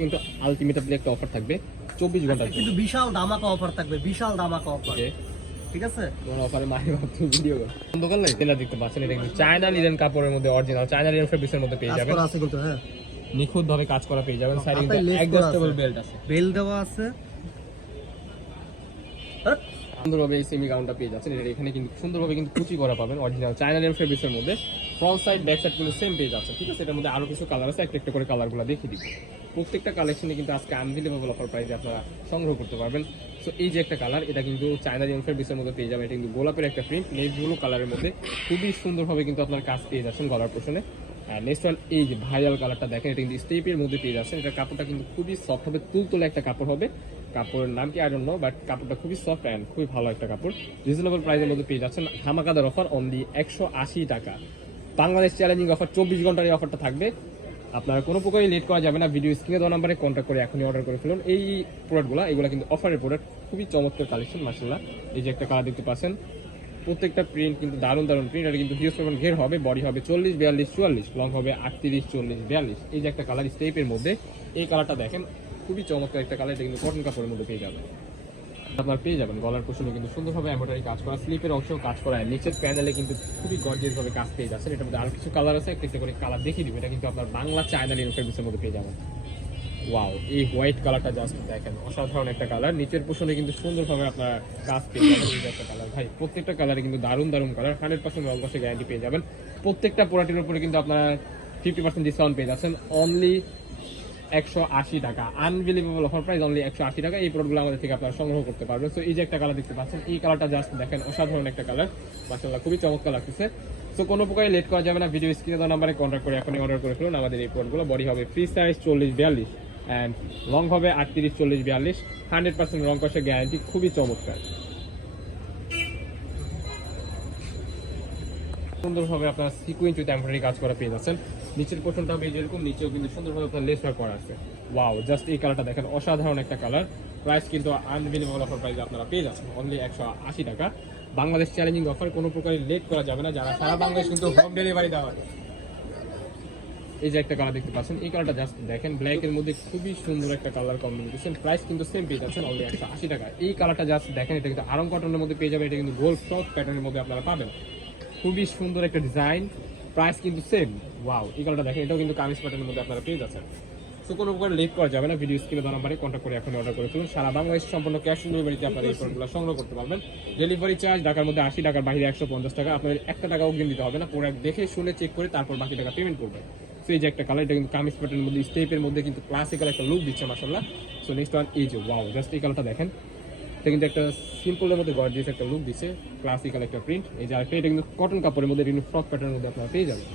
কিন্তু আলটিমেট একটা অফার থাকবে। চব্বিশ ঘণ্টা কিন্তু বিশাল দামাকা অফার থাকবে বিশাল দামাকা অফার ওকে ঠিক আছে? তোমার অফারে মাহি ভাবতো ভিডিও কর দোকান লাগে? তেলা দেখতে পাচ্ছেন এটা কিন্তু চায়না লিলেন কাপড়ের মধ্যে অরিজিনাল চায়না লিলেন ফেব্রিক্সের মধ্যে পেয়ে কাজ যাবেন। আছে কিন্তু হ্যাঁ। নিখুঁত ভাবে কাজ করা পেয়ে যাবেন। অ্যাডজাস্টেবল বেল্ট আছে। বেল দেওয়া আছে? সুন্দরভাবে এই সেমি গাউনটা পেয়ে যাচ্ছেন। এটা এখানে কিন্তু সুন্দরভাবে কিন্তু কুচি করা পাবেন অরিজিনাল চায়না লিলেন ফেব্রিক্সের মধ্যে। ফ্রন্ট সাইড ব্যাক সাইড কিন্তু সেম পেয়ে যাচ্ছে ঠিক আছে? এটার মধ্যে আরও কিছু কালার আছে একটা করে কালারগুলো দেখিয়ে দিব। প্রত্যেকটা কালেকশনে কিন্তু আজকে আনবিলিভেবল অফার প্রাইসে আপনারা সংগ্রহ করতে পারবেন। সো এই যে একটা কালার এটা কিন্তু চায়না লিলেন ফেব্রিক্সের মধ্যে পেয়ে যাবেন। এটা কিন্তু গোলাপের একটা প্রিন্ট নেভি কালারের মধ্যে। খুবই সুন্দরভাবে কিন্তু আপনার কাজ পেয়ে যাচ্ছেন গলার পোষণে। আর নেক্সট ওয়ান এই যে ভাইরাল কালারটা দেখেন, এটা কিন্তু স্টেপের মধ্যে পেয়ে যাচ্ছেন। এটা কাপড়টা কিন্তু খুবই সফট হবে, তুলতুলে একটা কাপড় হবে। কাপড়ের নাম কি? আই নো বাট কাপড়টা খুবই সফট অ্যান্ড খুবই ভালো একটা কাপড়। রিজনেবল প্রাইসের মধ্যে পেয়ে যাচ্ছেন। ধামাকাদার অফার অনলি একশো আশি টাকা। বাংলাদেশ চ্যালেঞ্জিং অফার চব্বিশ ঘণ্টার এই অফারটা থাকবে। আপনারা কোনো প্রকারই লেট করা যাবে না ভিডিও স্ক্রিনে দেওয়া নাম্বারে কন্ট্যাক্ট করে এখনই অর্ডার করে ফেলুন। এই প্রোডাক্টগুলো এগুলো কিন্তু অফারের প্রোডাক্ট খুবই চমৎকার কালেকশন মার্শাল্লাহ এই যে একটা কালার দেখতে পাচ্ছেন প্রত্যেকটা প্রিন্ট কিন্তু দারুণ দারুণ প্রিন্ট এটা কিন্তু হিউজ ঘের হবে বডি হবে চল্লিশ, বিয়াল্লিশ, চুয়াল্লিশ লং হবে আটত্রিশ, চল্লিশ, বিয়াল্লিশ। এই যে একটা কালার স্টেপের মধ্যে, এই কালারটা দেখেন, খুবই চমৎকার একটা কালার এটা কিন্তু কটন কাপড়ের মধ্যে পেয়ে যাবেন। আপনার পেয়ে যাবেন, গলার পোষণে কিন্তু সুন্দরভাবে এমব্রয়ডারি কাজ করা স্লিপের অংশেও কাজ করা আর নিচের প্যানেলে কিন্তু খুবই গর্জিয়াস ভাবে কাজ পেয়ে যাচ্ছেন, এটার মধ্যে আরও কিছু কালার আছে একটা করে কালার দেখিয়ে দিবে, এটা কিন্তু আপনার বাংলা, চায়না লিনো ফেব্রিক্সের মধ্যে পেয়ে যাবেন। ওয়াও এই হোয়াইট কালারটা জাস্ট দেখেন, অসাধারণ একটা কালার নিচের পোষণে কিন্তু সুন্দরভাবে আপনার কাজ একটা কালার ভাই, প্রত্যেকটা কালারে কিন্তু দারুণ দারুণ কালার হান্ড্রেড পার্সেন্ট রং গ্যারান্টি পেয়ে যাবেন। প্রত্যেকটা প্রোডাক্টের উপরে কিন্তু আপনারা ফিফটি পার্সেন্ট ডিসকাউন্ট পেয়ে যাচ্ছেন। অনলি একশো আশি টাকা। আনবিলিভেবল অফার প্রাইস অনলি একশো আশি টাকা। এই প্রোডাক্টগুলো আমাদের থেকে আপনারা সংগ্রহ করতে পারবেন। তো এই যে একটা কালার দেখতে পাচ্ছেন, এই কালারটা জাস্ট দেখেন, অসাধারণ একটা কালার মাসাল্লাহ খুবই চমৎকার লাগতেছে। তো কোনো প্রকারে লেট করা যাবে না। ভিডিও স্ক্রিনে নাম্বারে কন্ট্যাক্ট করে এখনই অর্ডার করে ফেলুন। আমাদের এই প্রোডাক্টগুলো বডি হবে ফ্রি সাইজ চল্লিশ, বিয়াল্লিশ। অ্যান্ড লং হবে আটত্রিশ, চল্লিশ, বিয়াল্লিশ হান্ড্রেড পার্সেন্ট রং কষে গ্যারান্টি খুবই চমৎকার। সুন্দরভাবে আপনার সিকুয়েন্স উইথ এমব্রয়ডারি কাজ করা পেয়ে যাচ্ছেন। নিচের পোর্শনটা হবে যেরকম নিচেও কিন্তু সুন্দরভাবে আপনার লেস ওয়ার্ক করা আছে। ওয়াও জাস্ট এই কালারটা দেখেন, অসাধারণ একটা কালার প্রাইস কিন্তু আনবিলিভেবল অফার প্রাইস আপনারা পেয়ে যাচ্ছেন অনলি একশো আশি টাকা। বাংলাদেশ চ্যালেঞ্জিং অফার কোনো প্রকারে লেট করা যাবে না। যারা সারা বাংলাদেশ কিন্তু হোম ডেলিভারি দেওয়া এই যে একটা কালার দেখতে পাচ্ছেন, এই কালারটা জাস্ট দেখেন ব্ল্যাক এর মধ্যে খুবই সুন্দর একটা কালার কম্বিনেশন প্রাইস কিন্তু সেম পেয়ে যাচ্ছেন অনলি একশো আশি টাকা। এই কালারটা জাস্ট দেখেন, এটা কিন্তু আরং কটনের মধ্যে পেয়ে যাবে এটা কিন্তু গোল্ড ফ্রক প্যাটার্নের মধ্যে আপনারা পাবেন। খুবই সুন্দর একটা ডিজাইন প্রাইস কিন্তু সেম ওয়াও এই কালারটা দেখেন, এটাও কিন্তু কামিজ প্যাটার্নের মধ্যে আপনারা পেয়ে যাচ্ছেন। সো কোনো প্রকার লেট করা যাবে না ভিডিও স্ক্রিনে দেওয়া নাম্বারে কন্ট্যাক্ট করে এখন অর্ডার করে ফেলুন। সারা বাংলাদেশ সম্পূর্ণ ক্যাশ অন ডেলিভারিতে আপনারা এই প্রোডাক্টগুলো সংগ্রহ করতে পারবেন। ডেলিভারি চার্জ ঢাকার মধ্যে আশি টাকার বাইরে একশো পঞ্চাশ টাকা, আপনাদের একটা টাকা অগ্রিম দিতে হবে না প্রোডাক্ট দেখে, শুনে চেক করে তারপর বাকি টাকা পেমেন্ট করবেন। সো এই যে একটা কালার এটা কিন্তু কামিজ প্যাটার্নের মধ্যে স্টেপের মধ্যে কিন্তু ক্লাসিক্যাল একটা লুক দিচ্ছে মাসাল্লাহ সো নেক্সট ওয়ান এই যে ওয়াও জাস্ট এই কালারটা দেখেন। এটা কিন্তু একটা সিম্পলের মধ্যে গর্জিয়াস একটা লুক দিচ্ছে ক্লাসিক্যাল একটা প্রিন্ট এই যে আরেকটা এটা কিন্তু কটন কাপড়ের মধ্যে এটা কিন্তু ফ্রক প্যাটার্নের মধ্যে আপনারা পেয়ে যাবেন।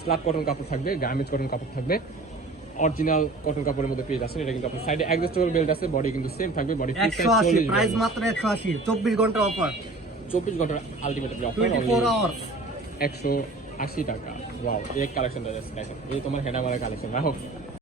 স্লাব কটন কাপড় থাকবে গার্মেন্টস কটন কাপড় থাকবে। অরিজিনাল কটন কাপড়ের মধ্যে পেয়ে যাচ্ছেন এটা কিন্তু আপনার সাইডে অ্যাডজাস্টেবল বেল্ট আছে বডি কিন্তু সেম থাকবে বডি প্রাইস মাত্র একশো আশি চব্বিশ ঘণ্টা অফার চব্বিশ ঘণ্টার ultimate offer twenty four hours একশো আশি টাকা। ওয়াও এই কালেকশনটা দেখেন এই তোমার হেনা মারা কালেকশন রাখো